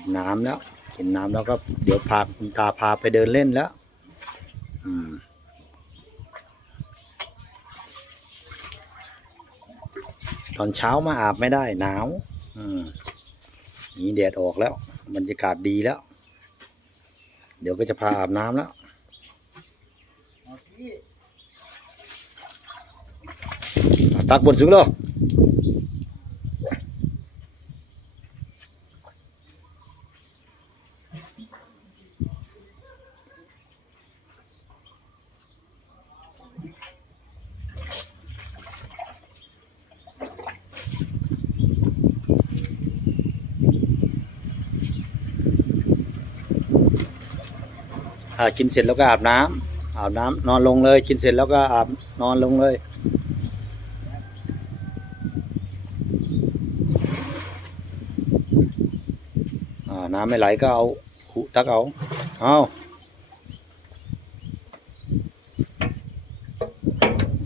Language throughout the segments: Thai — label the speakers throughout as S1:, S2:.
S1: กินน้ำแล้วกินน้ำแล้วก็เดี๋ยวพาคุณตาพาไปเดินเล่นแล้วอืมตอนเช้ามาอาบไม่ได้หนาวอืมนี่แดดออกแล้วบรรยากาศดีแล้ว เดี๋ยวก็จะพาอาบน้ำแล้วตักบนสูงเลย กินเสร็จแล้วก็อาบน้ำอาบน้ำนอนลงเลย กินเสร็จแล้วก็อาบนอนลงเลยน้ำไม่ไหลก็เอาขุตักเอาเอา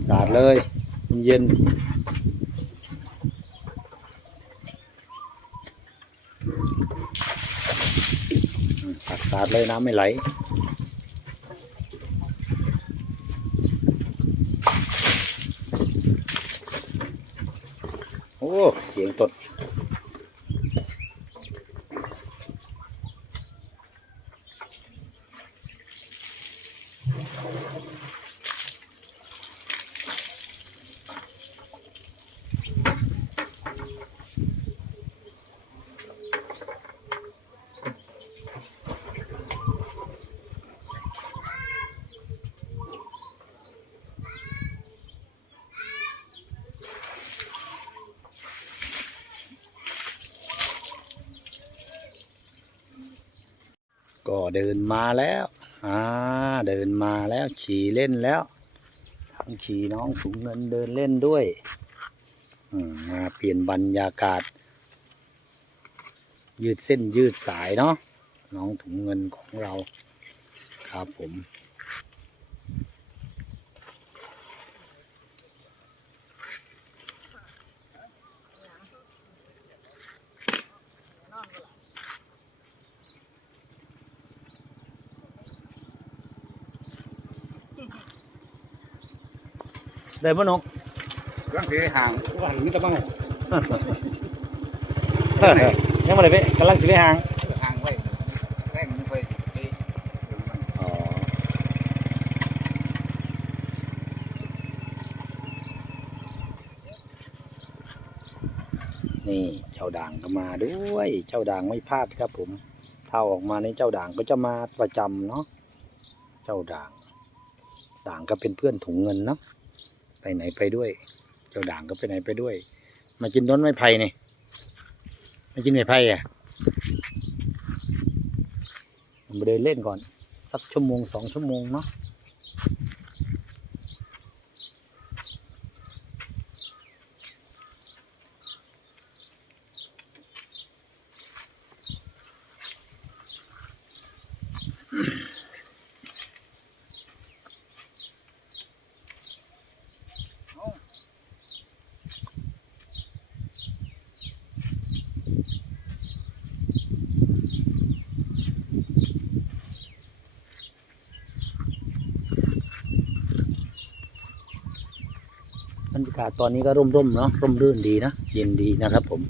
S1: สาดเลยเย็นสาดเลยน้ำไม่ไหล อ้เสียงตด ก็เดินมาแล้วอ่าเดินมาแล้วขี่เล่นแล้วทั้งขี่น้องถุงเงินเดินเล่นด้วยมาเปลี่ยนบรรยากาศ ยืดเส้นยืดสายเนาะน้องถุงเงินของเรา ครับผม ได้ปะนก
S2: ร่างเสียห่างว่ามันจะบ้างไหม
S1: ยังมาเลยเว้ยกำลังสิไปหาง
S2: ห่างไว้แรงมันไปเอ๊ะ
S1: อ๋อนี่เจ้าด่างก็มาด้วย เจ้าด่างไม่พลาดครับผมถ้าออกมาในเจ้าด่างก็จะมาประจำเนาะเจ้าด่าง ด่างก็เป็นเพื่อนถุงเงินเนาะ ไปไหนไปด้วย เจ้าด่างก็ไปไหนไปด้วย มากินต้นไม้ไผ่นี่มากินไม้ไผ่อะมาเดินเล่นก่อน สักชั่วโมงสองชั่วโมงเนาะากาศตอนนี้ก็ร่มร่มๆเนาะร่มรื่นดีนะเย็นดีนะครับ ผม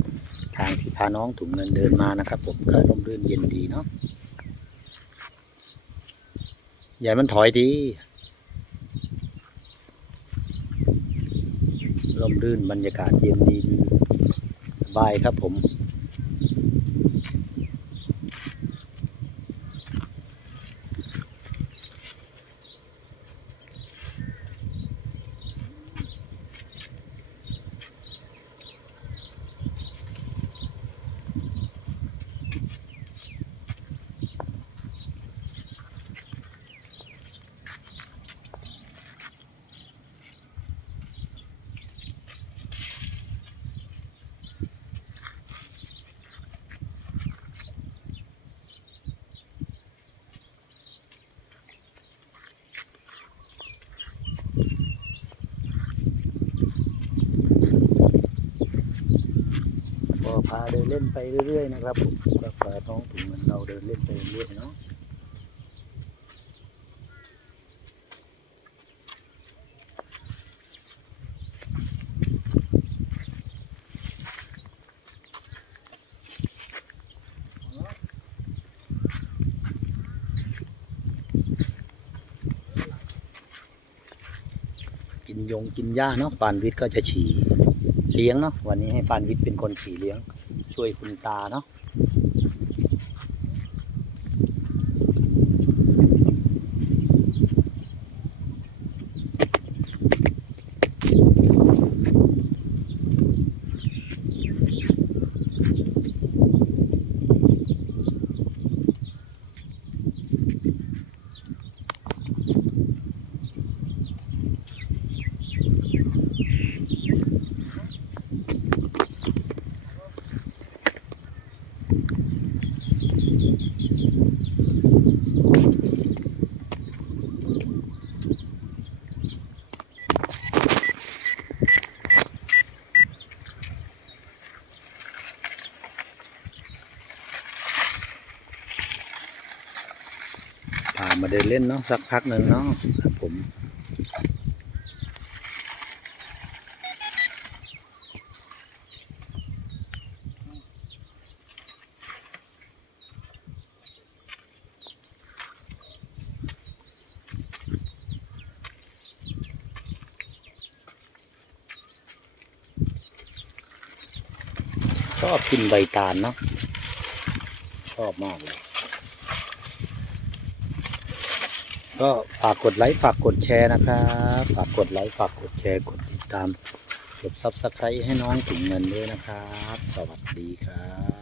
S1: ทางที่พาน้องถุงเงินเดินมานะครับ ผมก็ร่มรื่นเย็นดีเนาะอย่าให้มันถอยดีร่มรื่นบรรยากาศเย็นดีสบายครับผมาเดินเล่นไปเรื่อย ๆ นะครับผมก็พาน้องถุงเงินเราเดินเล่นไปเรื่อยเนาะกินยงกินหญ้าเนาะปานวิทย์ก็จะฉี่เลี้ยงเนาะวันนี้ให้ปานวิทย์เป็นคนฉี่เลี้ยง ช่วยคุณตาเนาะ ดินเล่นเนาะสักพักหนึ่งเนาะครับผมชอบกินใบตาลเนาะชอบมากเลย ก็ฝากกดไลค์ฝากกดแชร์นะครับฝากกดไลค์ฝากกดแชร์กดติดตามกดซับสไครต์ให้น้องถึงเงินด้วยนะครับ สวัสดีครับ